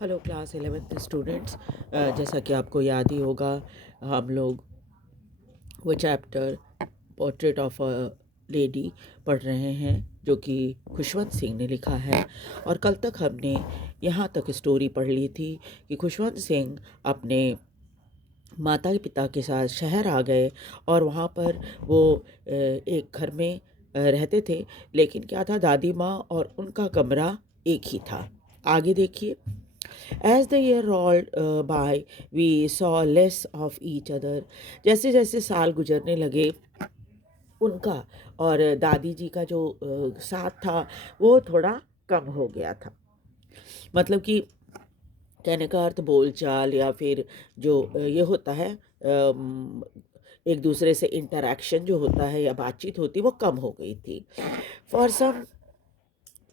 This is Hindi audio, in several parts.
Hello class 11th students. जैसा कि आपको याद ही होगा, हम लोग वो chapter portrait of a lady पढ़ रहे हैं जो कि खुशवंत सिंह ने लिखा है। और कल तक हमने यहाँ तक स्टोरी पढ़ ली थी कि खुशवंत सिंह अपने माता पिता के साथ शहर आ गए और वहाँ पर वो एक घर में रहते थे। लेकिन क्या था, दादी माँ और उनका कमरा एक ही था। आगे देखिए। As the year rolled by, we saw less of each other. जैसे जैसे साल गुजरने लगे, उनका और दादी जी का जो साथ था वो थोड़ा कम हो गया था। मतलब कि कहने का अर्थ बोलचाल या फिर जो ये होता है, एक दूसरे से इंटरेक्शन जो होता है या बातचीत होती वो कम हो गई थी। For some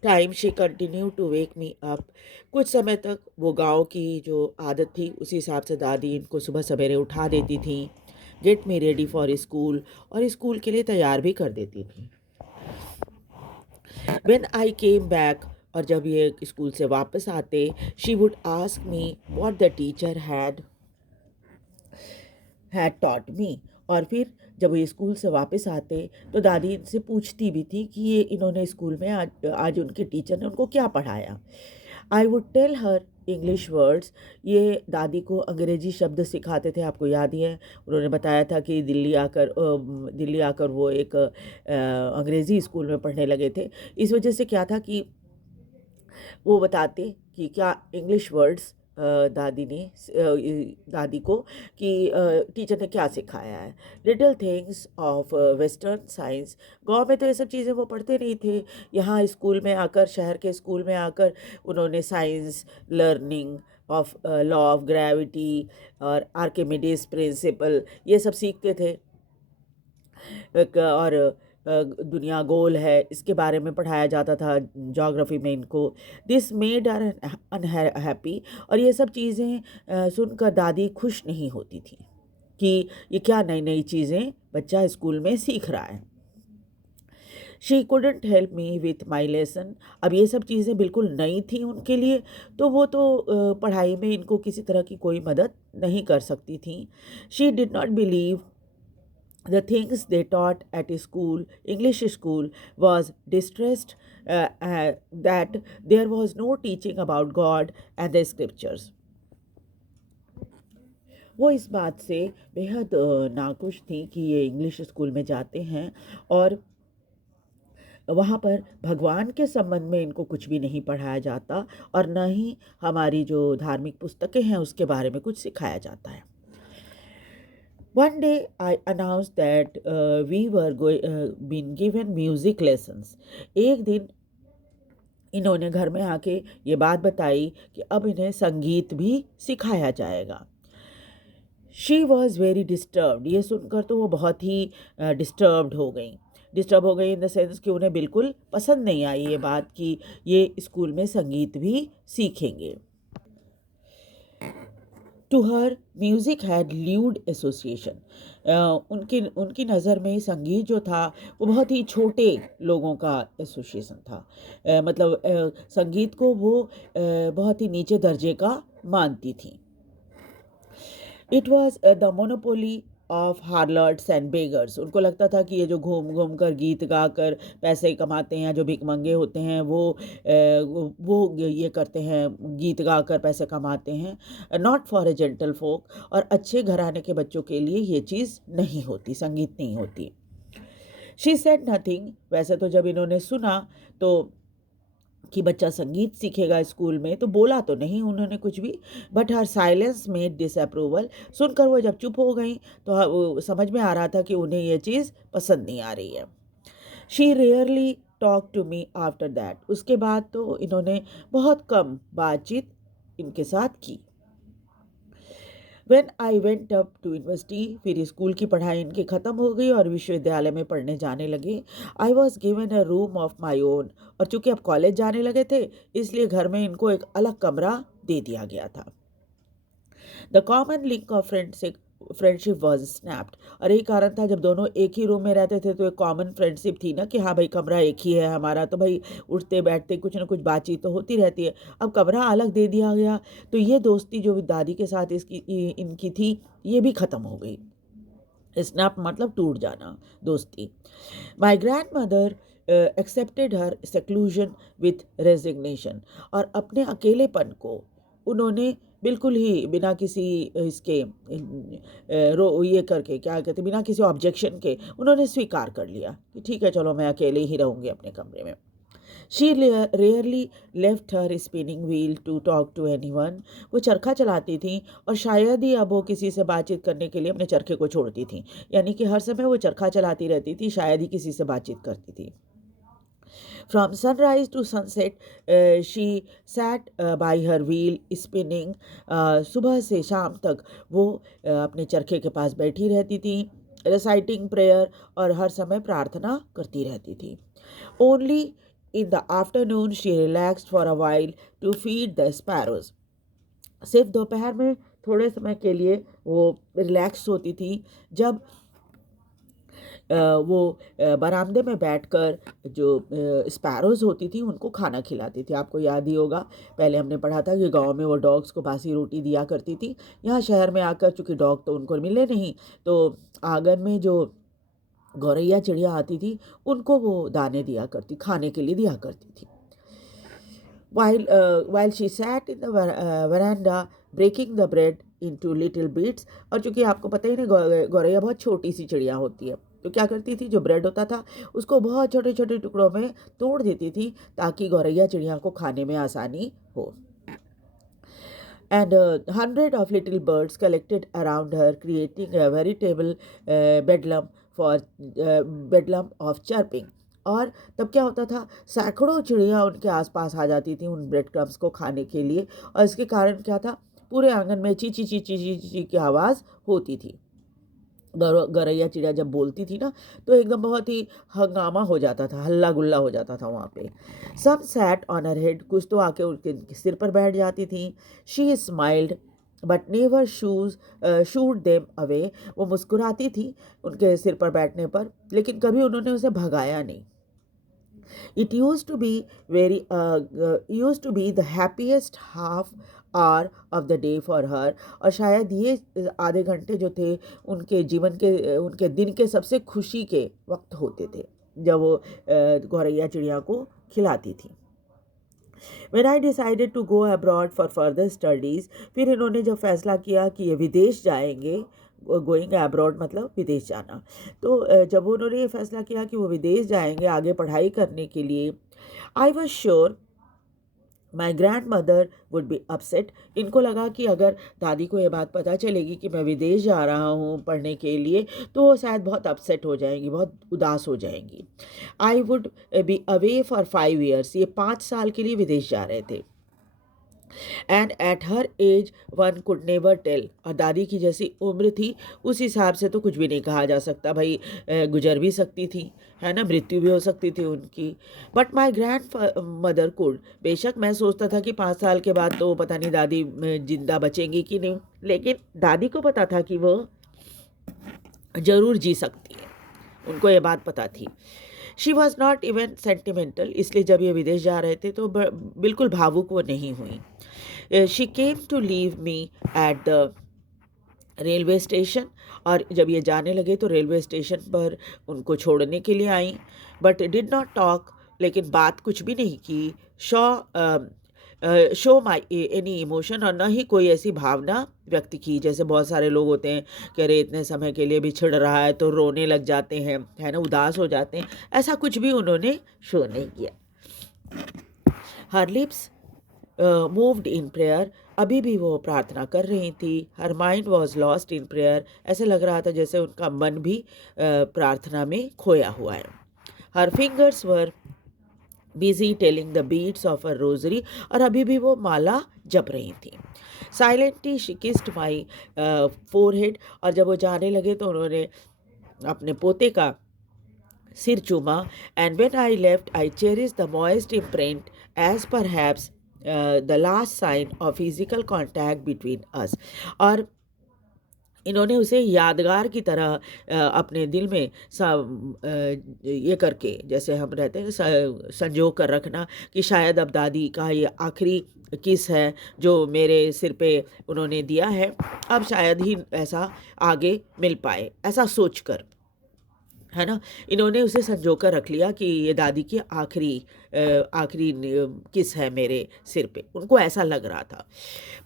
time she continue to wake me up. कुछ समय तक वो गांव की जो आदत थी उसी हिसाब से दादी इनको सुबह सवेरे उठा देती थी, get me ready for school, और स्कूल के लिए तैयार भी कर देती थी। व्हेन आई केम बैक, और जब ये स्कूल से वापस आते, she would ask me what the teacher had taught me. और फिर जब ये स्कूल से वापस आते तो दादी इनसे पूछती भी थी कि ये इन्होंने स्कूल में आज उनके टीचर ने उनको क्या पढ़ाया। I would tell her English words. ये दादी को अंग्रेजी शब्द सिखाते थे, आपको याद ही है। उन्होंने बताया था कि दिल्ली आकर वो एक अंग्रेज़ी स्कूल में पढ़ने लगे थे। इस वजह से क्या था कि वो बताते कि क्या इंग्लिश वर्ड्स दादी को कि टीचर ने क्या सिखाया है। Little things of western science. गांव में तो ये सब चीज़ें वो पढ़ते नहीं थे। यहाँ स्कूल में आकर, शहर के स्कूल में आकर, उन्होंने science learning of law of gravity और आर्किमिडीज प्रिंसिपल ये सब सीखते थे। और दुनिया गोल है इसके बारे में पढ़ाया जाता था ज्योग्राफी में इनको। This made her unhappy. और ये सब चीज़ें सुनकर दादी खुश नहीं होती थी कि ये क्या नई नई चीज़ें बच्चा स्कूल में सीख रहा है। She couldn't help me with my lesson. अब ये सब चीज़ें बिल्कुल नई थी उनके लिए, तो वो तो पढ़ाई में इनको किसी तरह की कोई मदद नहीं कर सकती थी। She did not believe the things they taught at school, English school, was distressed, that there was no teaching about God and the scriptures. वो इस बात से बेहद नाखुश थी कि ये इंग्लिश स्कूल में जाते हैं और वहाँ पर भगवान के संबंध में इनको कुछ भी नहीं पढ़ाया जाता और न ही हमारी जो धार्मिक पुस्तकें हैं उसके बारे में कुछ सिखाया जाता है। One day I announced that we were being given music lessons. एक दिन इन्होंने घर में आके ये बात बताई कि अब इन्हें संगीत भी सिखाया जाएगा। She was very disturbed. ये सुनकर तो वो बहुत ही डिस्टर्ब हो गई इन द सेंस कि उन्हें बिल्कुल पसंद नहीं आई ये बात कि ये स्कूल में संगीत भी सीखेंगे। To her music had lewd association. उनकी उनकी नज़र में संगीत जो था वो बहुत ही छोटे लोगों का एसोसिएशन था। मतलब संगीत को वो बहुत ही नीचे दर्जे का मानती थी। It was the monopoly of harlots and beggars. उनको लगता था कि ये जो घूम घूम कर गीत गा कर पैसे कमाते हैं, जो भिखमंगे होते हैं वो ये करते हैं, गीत गा कर पैसे कमाते हैं। नॉट फॉर ए जेंटल फोक। और अच्छे घराने के बच्चों के लिए ये चीज़ नहीं होती, संगीत नहीं होती। She said nothing. वैसे तो जब इन्होंने सुना तो कि बच्चा संगीत सीखेगा स्कूल में, तो बोला तो नहीं उन्होंने कुछ भी। But her silence made disapproval. सुनकर वो जब चुप हो गई तो समझ में आ रहा था कि उन्हें ये चीज़ पसंद नहीं आ रही है। She rarely talk to me after that. उसके बाद तो इन्होंने बहुत कम बातचीत इनके साथ की। When I went up to university, फिर स्कूल की पढ़ाई इनकी ख़त्म हो गई और विश्वविद्यालय में पढ़ने जाने लगे। I was given a room of my own. और चूँकि अब कॉलेज जाने लगे थे इसलिए घर में इनको एक अलग कमरा दे दिया गया था। The common link of friendship was snapped. और यही कारण था, जब दोनों एक ही रूम में रहते थे तो एक कॉमन फ्रेंडशिप थी ना कि हाँ भाई कमरा एक ही है हमारा, तो भाई उठते बैठते कुछ ना कुछ बातचीत तो होती रहती है। अब कमरा अलग दे दिया गया तो ये दोस्ती जो दादी के साथ इनकी थी ये भी ख़त्म हो गई। स्नैप मतलब टूट जाना दोस्ती। माई grand mother accepted her seclusion with resignation. और अपने अकेलेपन को उन्होंने बिल्कुल ही बिना किसी इसके ये करके क्या कहते, बिना किसी ऑब्जेक्शन के उन्होंने स्वीकार कर लिया कि ठीक है चलो मैं अकेले ही रहूँगी अपने कमरे में। She rarely left her spinning wheel to talk to anyone. वो चरखा चलाती थी और शायद ही अब वो किसी से बातचीत करने के लिए अपने चरखे को छोड़ती थी। यानी कि हर समय वो चरखा चलाती रहती थी, शायद ही किसी से बातचीत करती थी। From sunrise to sunset, she sat by her wheel spinning. सुबह से शाम तक वो अपने चरखे के पास बैठी रहती थी, reciting prayer, और हर समय प्रार्थना करती रहती थी। Only in the afternoon she relaxed for a while to feed the sparrows. सिर्फ दोपहर में थोड़े समय के लिए वो रिलैक्स होती थी, जब वो बरामदे में बैठकर जो स्पैरोज़ होती थी उनको खाना खिलाती थी। आपको याद ही होगा, पहले हमने पढ़ा था कि गांव में वो डॉग्स को बासी रोटी दिया करती थी। यहाँ शहर में आकर चूँकि डॉग तो उनको मिले नहीं, तो आंगन में जो गौरैया चिड़िया आती थी उनको वो दाने दिया करती, खाने के लिए दिया करती थी। While she sat in the veranda breaking the bread into little bits, और चूँकि आपको पता ही नहीं गौरैया बहुत छोटी सी चिड़िया होती है, तो क्या करती थी, जो ब्रेड होता था उसको बहुत छोटे छोटे टुकड़ों में तोड़ देती थी ताकि गौरैया चिड़िया को खाने में आसानी हो। And 100 of little birds collected around her, creating a veritable bedlam of chirping. और तब क्या होता था, सैकड़ों चिड़िया उनके आसपास आ जाती थी उन ब्रेड क्रम्स को खाने के लिए, और इसके कारण क्या था, पूरे आंगन में ची ची ची ची ची ची की आवाज़ होती थी। गौरैया चिड़िया जब बोलती थी ना तो एकदम बहुत ही हंगामा हो जाता था, हल्ला गुल्ला हो जाता था वहाँ पे। सम सैट ऑन हर हेड, कुछ तो आके उनके सिर पर बैठ जाती थी। She smiled but never should them away. वो मुस्कुराती थी उनके सिर पर बैठने पर, लेकिन कभी उन्होंने उसे भगाया नहीं। It used to be the happiest half hour of the day for her. और शायद ये आधे घंटे जो थे उनके जीवन के, उनके दिन के सबसे खुशी के वक्त होते थे जब वो गौरैया चिड़िया को खिलाती थी। When I decided to go abroad for further studies, फिर इन्होंने जब फैसला किया कि ये विदेश जाएंगे, गोइंग अब्रॉड मतलब विदेश जाना, तो जब उन्होंने ये फैसला किया कि वो विदेश जाएंगे आगे पढ़ाई करने के लिए, I was sure my grand mother would be upset. इनको लगा कि अगर दादी को ये बात पता चलेगी कि मैं विदेश जा रहा हूँ पढ़ने के लिए तो वो शायद बहुत अपसेट हो जाएंगी, बहुत उदास हो जाएंगी। I would be away for 5 years, ये 5 साल के लिए विदेश जा रहे थे। And at her age one could never tell, और दादी की जैसी उम्र थी उस हिसाब से तो कुछ भी नहीं कहा जा सकता, भाई गुजर भी सकती थी, है ना, मृत्यु भी हो सकती थी उनकी। But my grand mother could, बेशक मैं सोचता था कि 5 साल के बाद तो पता नहीं दादी जिंदा बचेंगी कि नहीं, लेकिन दादी को पता था कि वो ज़रूर जी सकती है, उनको ये बात पता थी। She was not even sentimental, इसलिए जब ये विदेश जा रहे थे तो बिल्कुल भावुक वो नहीं हुई। She came to leave me at the railway station, और जब ये जाने लगे तो रेलवे स्टेशन पर उनको छोड़ने के लिए आई। बट डिड नॉट टॉक, लेकिन बात कुछ भी नहीं की। शो माई एनी इमोशन, और न ही कोई ऐसी भावना व्यक्त की जैसे बहुत सारे लोग होते हैं कि अरे इतने समय के लिए बिछड़ रहा है तो रोने लग जाते हैं, है ना, उदास हो जाते हैं। ऐसा कुछ भी उन्होंने शो नहीं किया। हर लिप्स मूव्ड इन प्रेयर, अभी भी वो प्रार्थना कर रही थी। Her mind was lost in prayer, ऐसे लग रहा था जैसे उनका मन भी प्रार्थना में खोया हुआ है। Her fingers were busy telling the beads of a rosary, और अभी भी वो माला जप रही थी। Silently she kissed my forehead, और जब वो जाने लगे तो उन्होंने अपने पोते का सिर चूमा। And when I left I cherish the moist imprint as perhaps the last sign of physical contact between us. और इन्होंने उसे यादगार की तरह अपने दिल में ये करके, जैसे हम रहते हैं संजो कर रखना कि शायद अब दादी का ये आखिरी किस है जो मेरे सिर पे उन्होंने दिया है, अब शायद ही ऐसा आगे मिल पाए, ऐसा सोचकर, है ना, इन्होंने उसे संजो कर रख लिया कि ये दादी की आखिरी किस है मेरे सिर पे, उनको ऐसा लग रहा था।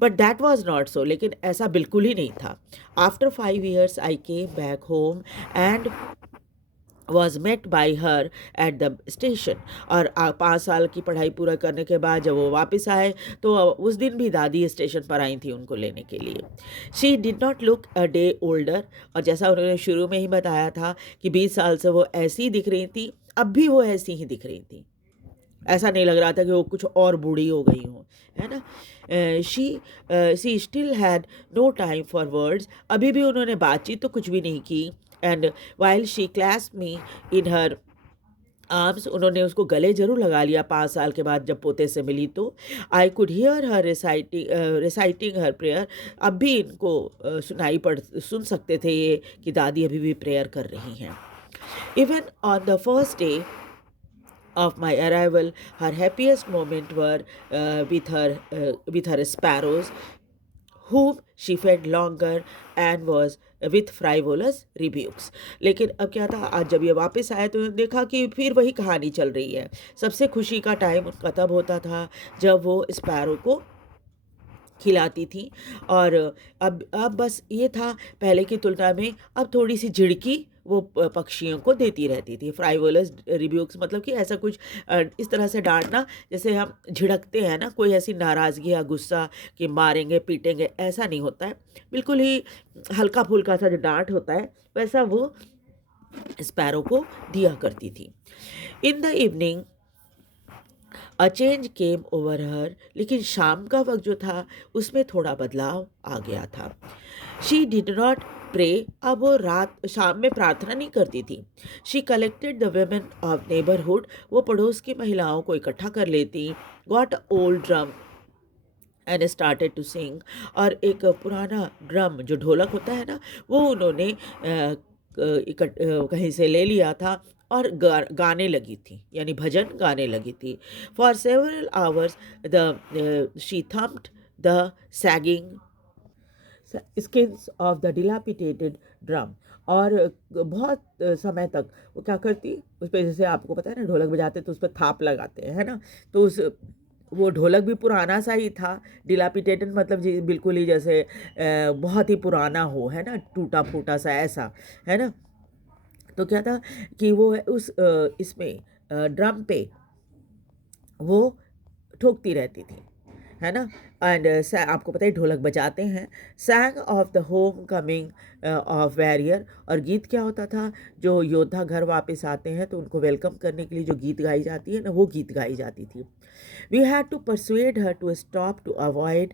But that was not so, लेकिन ऐसा बिल्कुल ही नहीं था। After 5 years I came back home and was met by her at the station. और 5 साल की पढ़ाई पूरा करने के बाद जब वो वापस आए तो उस दिन भी दादी स्टेशन पर आई थी उनको लेने के लिए। She did not look a day older, और जैसा उन्होंने शुरू में ही बताया था कि 20 साल से वो ऐसी ही दिख रही थी, अब भी वो ऐसी ही दिख रही थी, ऐसा नहीं लग रहा था कि वो कुछ और बूढ़ी हो गई हो, है ना। She still had no time for words, अभी भी उन्होंने बातचीत तो कुछ भी नहीं की। And while she clasp me in her arms, उन्होंने उसको गले जरूर लगा लिया 5 साल के बाद जब पोते से मिली तो। I could hear her reciting her prayer, अब भी इनको सुन सकते थे ये कि दादी अभी भी प्रेयर कर रही हैं। Even on the first day of my arrival, her happiest moment were with her sparrows, whom she fed longer and was with frivolous rebukes। लेकिन अब क्या था, आज जब ये वापस आए तो देखा कि फिर वही कहानी चल रही है। सबसे खुशी का टाइम उनका तब होता था जब वो स्पैरो को खिलाती थी, और अब बस ये था, पहले की तुलना में अब थोड़ी सी झिड़की वो पक्षियों को देती रहती थी। फ्राइवोलस रिब्यूक्स मतलब कि ऐसा कुछ इस तरह से डांटना जैसे हम झिड़कते हैं ना, कोई ऐसी नाराज़गी या गुस्सा कि मारेंगे पीटेंगे, ऐसा नहीं होता है। बिल्कुल ही हल्का फुल्का सा जो डांट होता है वैसा वो स्पैरो को दिया करती थी। इन the evening a change came over हर, लेकिन शाम का वक्त जो था उसमें थोड़ा बदलाव आ गया था। शी डिड नॉट प्रे, अब वो रात शाम में प्रार्थना नहीं करती थी। She collected the women of neighbourhood, वो पड़ोस की महिलाओं को इकट्ठा कर लेती। Got old drum and started to sing, और एक पुराना ड्रम जो ढोलक होता है ना, वो उन्होंने कहीं से ले लिया था और गाने लगी थी, यानी भजन गाने लगी थी। For several hours the she thumped the sagging skins of the dilapidated drum, और बहुत समय तक वो क्या करती, उस पर जैसे आपको पता है ना ढोलक बजाते तो उस पर थाप लगाते हैं, है ना, तो उस वो ढोलक भी पुराना सा ही था। डिलापिटेटेड मतलब जी बिल्कुल ही जैसे बहुत ही पुराना हो, है ना, टूटा फूटा सा ऐसा, है ना। तो क्या था कि वो उस इसमें ड्रम पे वो ठोकती रहती थी, है ना। एंड आपको पता है ढोलक बजाते हैं। Sang of the home coming of warrior, और गीत क्या होता था, जो योद्धा घर वापस आते हैं तो उनको वेलकम करने के लिए जो गीत गाई जाती है ना, वो गीत गाई जाती थी। We had to persuade her to stop to avoid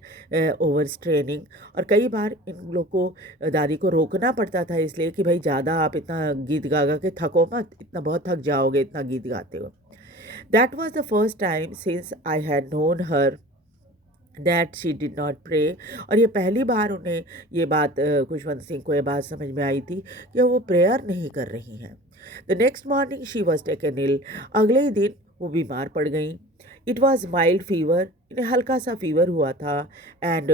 over straining, और कई बार इन लोग को दादी को रोकना पड़ता था इसलिए कि भाई ज़्यादा आप इतना गीत गा गा के थको मत, इतना बहुत थक जाओगे इतना गीत गाते हो। That was the first time since I had known her that she did not pray, और ये पहली बार उन्हें ये बात खुशवंत सिंह को ये बात समझ में आई थी कि वो प्रेयर नहीं कर रही हैं। The next morning she was taken ill, अगले ही दिन वो बीमार पड़ गई। इट वॉज माइल्ड फीवर, इन्हें हल्का सा फीवर हुआ था। And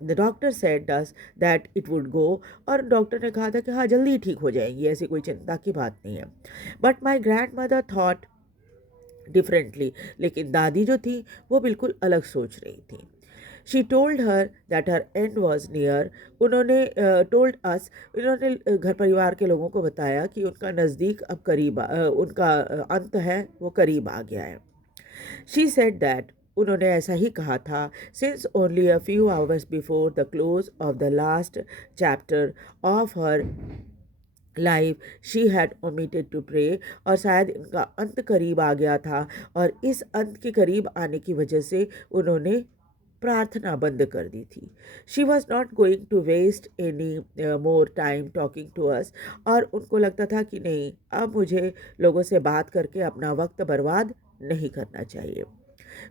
the doctor said us that it would go, और डॉक्टर ने कहा था कि हाँ जल्दी ठीक हो जाएंगी, ऐसी कोई चिंता की बात नहीं है। But my grand mother thought differently, लेकिन दादी जो थी वो बिल्कुल अलग सोच रही थी। She told her that her and was near, उन्होंने टोल्ड अस, इन्होंने घर परिवार के लोगों को बताया कि उनका नज़दीक अब करीब उनका अंत है, वो करीब आ गया है। शी सेड दैट, उन्होंने ऐसा ही कहा था, since only a few hours before the close of the last chapter of her life she had omitted to pray, और शायद इनका अंत करीब आ गया था, और इस अंत के करीब आने की वजह से उन्होंने प्रार्थना बंद कर दी थी। She was not going to waste any more time talking to us, और उनको लगता था कि नहीं अब मुझे लोगों से बात करके अपना वक्त बर्बाद नहीं करना चाहिए।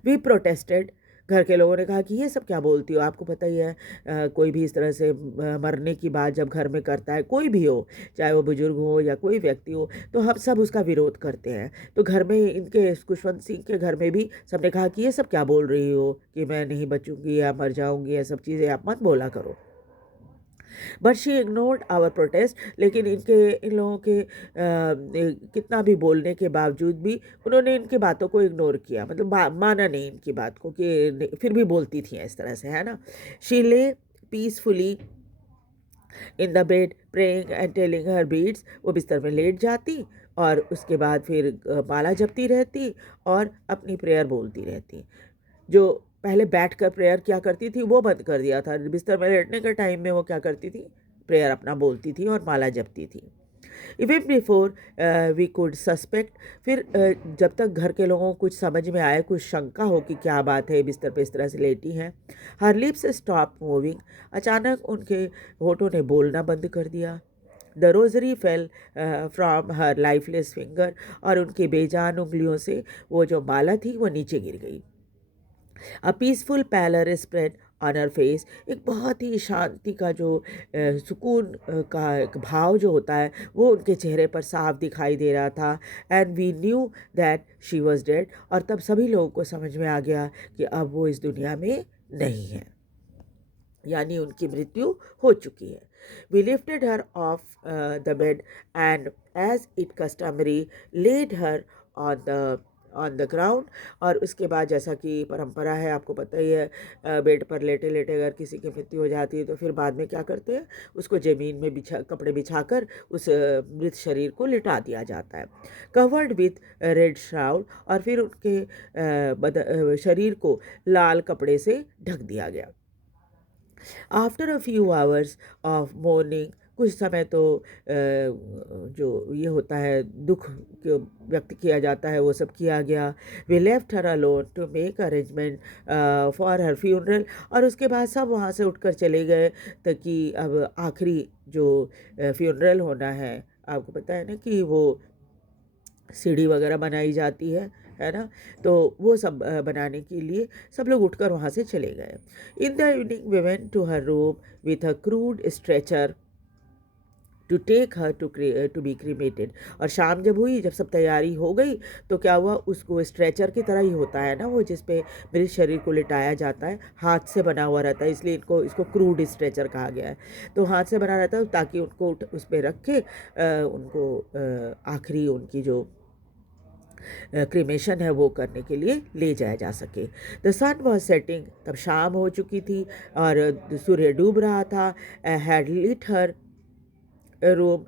वी प्रोटेस्टेड, घर के लोगों ने कहा कि ये सब क्या बोलती हो, आपको पता ही है कोई भी इस तरह से मरने की बात जब घर में करता है, कोई भी हो, चाहे वो बुजुर्ग हो या कोई व्यक्ति हो, तो हम सब उसका विरोध करते हैं। तो घर में इनके खुशवंत सिंह के घर में भी सबने कहा कि ये सब क्या बोल रही हो कि मैं नहीं बचूंगी या मर जाऊंगी, ये सब चीज़ें आप मत बोला करो। But she ignored our protest. लेकिन इन लोगों के कितना भी बोलने के बावजूद भी उन्होंने इनकी बातों को इग्नोर किया, मतलब माना नहीं इनकी बात को, कि फिर भी बोलती थी इस तरह से, है ना। शी ले peacefully in the bed praying and telling her beads. वो बिस्तर में लेट जाती और उसके बाद फिर माला जपती रहती और अपनी प्रेयर बोलती रहती। जो पहले बैठकर प्रेयर क्या करती थी वो बंद कर दिया था, बिस्तर में लेटने के टाइम में वो क्या करती थी, प्रेयर अपना बोलती थी और माला जपती थी। Even before we could suspect, फिर जब तक घर के लोगों को कुछ समझ में आए, कुछ शंका हो कि क्या बात है, बिस्तर पे इस तरह से लेटी हैं। हर लिप्स स्टॉप मूविंग, अचानक उनके होठों ने बोलना बंद कर दिया। The rosary fell from her lifeless finger, और उनकी बेजान उंगलियों से वो जो माला थी वो नीचे गिर गई। A peaceful pallor spread on her face, एक बहुत ही शांति का जो सुकून का एक भाव जो होता है वो उनके चेहरे पर साफ दिखाई दे रहा था। And we knew that she was dead, और तब सभी लोगों को समझ में आ गया कि अब वो इस दुनिया में नहीं है, यानी उनकी मृत्यु हो चुकी है। We lifted her off the bed and as it customary laid her on the ground. और उसके बाद जैसा कि परंपरा है, आपको पता ही है, बेड पर लेटे लेटे अगर किसी की मृत्यु हो जाती है तो फिर बाद में क्या करते हैं, उसको ज़मीन में कपड़े बिछाकर उस मृत शरीर को लिटा दिया जाता है, कवर्ड विथ रेड श्राउड। और फिर उनके शरीर को लाल कपड़े से ढक दिया गया। After a few hours of morning, कुछ समय तो जो ये होता है दुख जो व्यक्त किया जाता है वो सब किया गया। They left her alone to make arrangement for her funeral, और उसके बाद सब वहाँ से उठकर चले गए ताकि अब आखिरी जो फ्यूनरल होना है, आपको पता है ना कि वो सीढ़ी वगैरह बनाई जाती है ना, तो वो सब बनाने के लिए सब लोग उठकर वहाँ से चले गए। In the evening we went to her room with a crude stretcher to take her to be cremated. और शाम जब हुई, जब सब तैयारी हो गई, तो क्या हुआ, उसको स्ट्रेचर की तरह ही होता है ना वो, जिसपे मृत शरीर को लिटाया जाता है, हाथ से बना हुआ रहता है, इसलिए इसको क्रूड स्ट्रेचर कहा गया है। तो हाथ से बना रहता है ताकि उनको उस पर रख के उनको आखिरी उनकी जो क्रीमेशन है वो करने के लिए ले जाया जा सके। द सन वॉज सेटिंग, तब शाम हो चुकी थी और सूर्य डूब रहा था। Had lit her room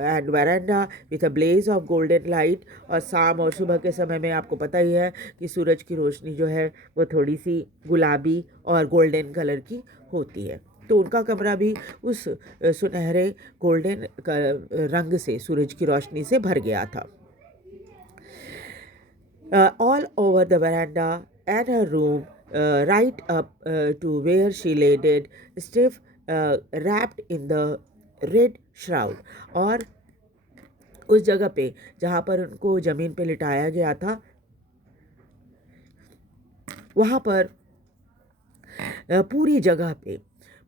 and veranda with a blaze of golden light. और शाम और सुबह के समय में आपको पता ही है कि सूरज की रोशनी जो है वो थोड़ी सी गुलाबी और गोल्डन कलर की होती है, तो उनका कमरा भी उस सुनहरे गोल्डन रंग से, सूरज की रोशनी से भर गया था। All over the veranda and her room, right up to where she lay dead, stiff, wrapped in the red shroud। और उस जगह पे जहाँ पर उनको ज़मीन पे लिटाया गया था, वहाँ पर पूरी जगह पे,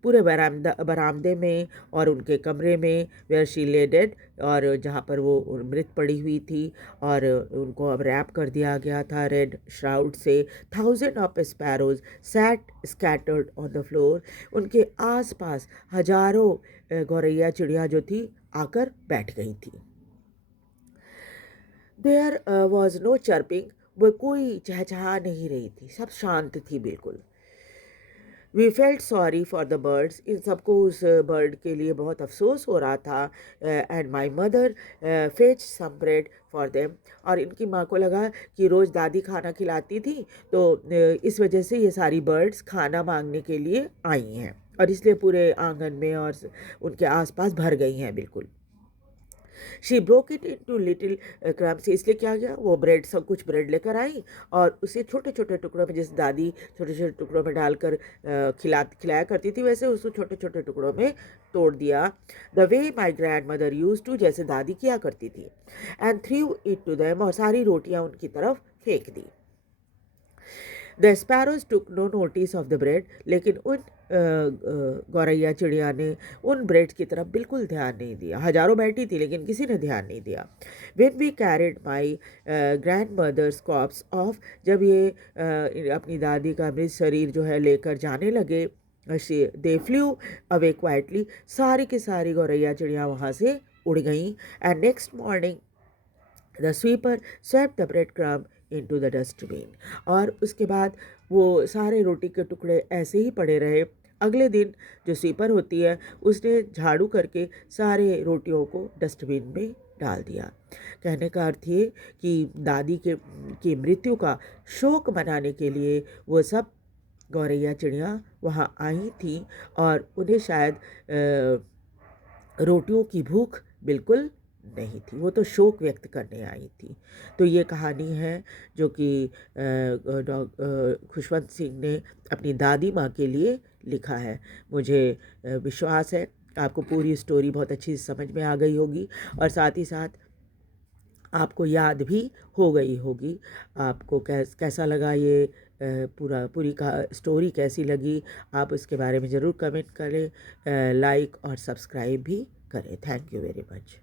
पूरे बरामदे में और उनके कमरे में, वेयर शी ले डेड, और जहाँ पर वो मृत पड़ी हुई थी और उनको अब रैप कर दिया गया था रेड श्राउड से। Thousand of sparrows sat scattered on the floor, उनके आसपास हजारों गौरैया चिड़िया जो थी आकर बैठ गई थी। देयर वॉज नो चर्पिंग, वो कोई चहचहा नहीं रही थी, सब शांत थी बिल्कुल। We felt sorry for the birds, इन सबको उस बर्ड के लिए बहुत अफसोस हो रहा था। And my mother fetch some bread for them, और इनकी माँ को लगा कि रोज़ दादी खाना खिलाती थी, तो इस वजह से ये सारी बर्ड्स खाना मांगने के लिए आई हैं और इसलिए पूरे आंगन में और उनके आसपास भर गई हैं बिल्कुल। She broke it into little crumbs, इसलिए क्या गया, वो ब्रेड, सब कुछ ब्रेड लेकर आई और उसे छोटे छोटे टुकड़ों में, जैसे दादी छोटे छोटे टुकड़ों में डालकर खिलाया करती थी, वैसे उसको छोटे छोटे टुकड़ों में तोड़ दिया। The way my grand mother use to, जैसे दादी किया करती थी। And threw it to them, और सारी रोटियां उनकी तरफ फेंक दी। The sparrows took no notice of the bread, लेकिन उन गौरैया चिड़िया ने उन ब्रेड की तरफ बिल्कुल ध्यान नहीं दिया। हजारों बैठी थी लेकिन किसी ने ध्यान नहीं दिया। When we carried my grandmother's corpse off, जब ये अपनी दादी का मृत शरीर जो है लेकर जाने लगे, दे फ्लू अवे क्वाइटली, सारी की सारी गौरैया चिड़िया वहाँ से उड़ गईं। And next morning the sweeper swept the bread crumb into the dustbin, और उसके बाद वो सारे रोटी के टुकड़े ऐसे ही पड़े रहे। अगले दिन जो स्वीपर होती है उसने झाड़ू करके सारे रोटियों को डस्टबिन में डाल दिया। कहने का अर्थ ये कि दादी के की मृत्यु का शोक मनाने के लिए वो सब गौरैया चिड़िया वहाँ आई थी, और उन्हें शायद रोटियों की भूख बिल्कुल नहीं थी, वो तो शोक व्यक्त करने आई थी। तो ये कहानी है जो कि खुशवंत सिंह ने अपनी दादी माँ के लिए लिखा है। मुझे विश्वास है आपको पूरी स्टोरी बहुत अच्छी समझ में आ गई होगी, और साथ ही साथ आपको याद भी हो गई होगी। आपको कैसा लगा ये पूरी का स्टोरी कैसी लगी, आप उसके बारे में ज़रूर कमेंट करें, लाइक और सब्सक्राइब भी करें। Thank you very much.